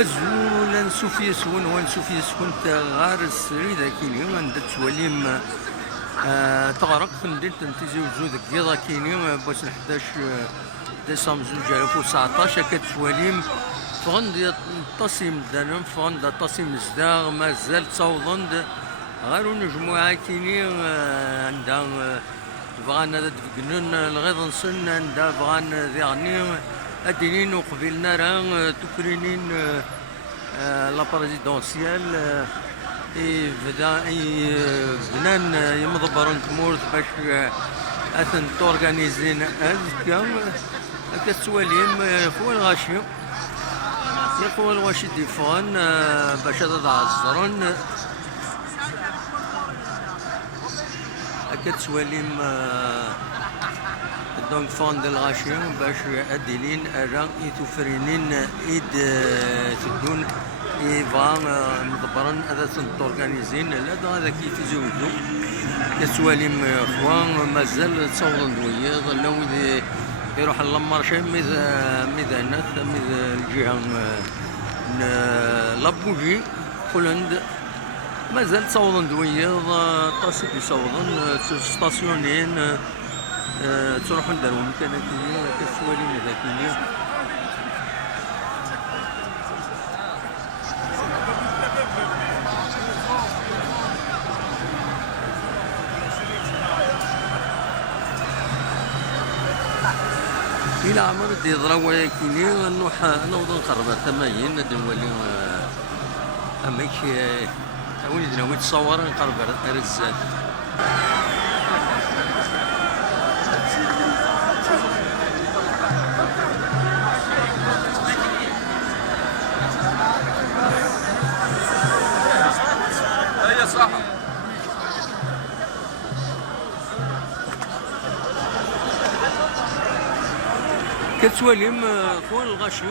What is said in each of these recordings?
أزول نشوف يسون ونشوف يسكن غار السريد كيني عند تواليم تغرق في مدينة تيزي وزود كيضا كيني باش 11 ديسمبر 2019 كتواليم فغند التصيم دانم فغند التصيم زداغ مازال تصوضند غير مجموعة كيني عندها بغانا تفقنن الغيظ نصن عندها بغانا ذي غني أدينين وقبلنا راه تكرينين لا بريزيدونسيال بنان يمضبرن تمورت باش اثن تورغانيزين هكا السواليم خوال غاشي خوال غاشي ديفون باش هذا عزرن هكا السواليم دونك فون ديال الغاشي باش اديلين ارا يتوفرينين ايد تدون ايفا مدبرن هذا تورغانيزين لا هذا كيف يزودو كسواليم اخوان مازال تصوضن دويه ظلوا يروح اللمر شي ميزانات ميز الجهه لابوجي هولند مازال تصوضن دويه طاسي يصوضن ستاسيونين تروحوا نديروا ميكانيكيه كسواليم ذاتيه إلى عمر دي ضروا كيني نروح نوض نقرب ثمانين ندولي أماك وين ناوي تصور نقرب رزات هيا صح كتواليم خوان الغاشي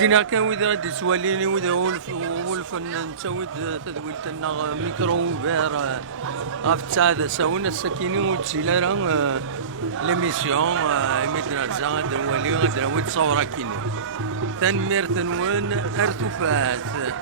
ادينا كان ويدا غادي سواليني ويدا والفنان تسويد تدويلت لنا ميكرو فير غاف تساعد ساونا السكينين وتسيلا ليميسيون ميدنا زا دوالي غادي تصور كيني تنمير تنوان ارتفاعات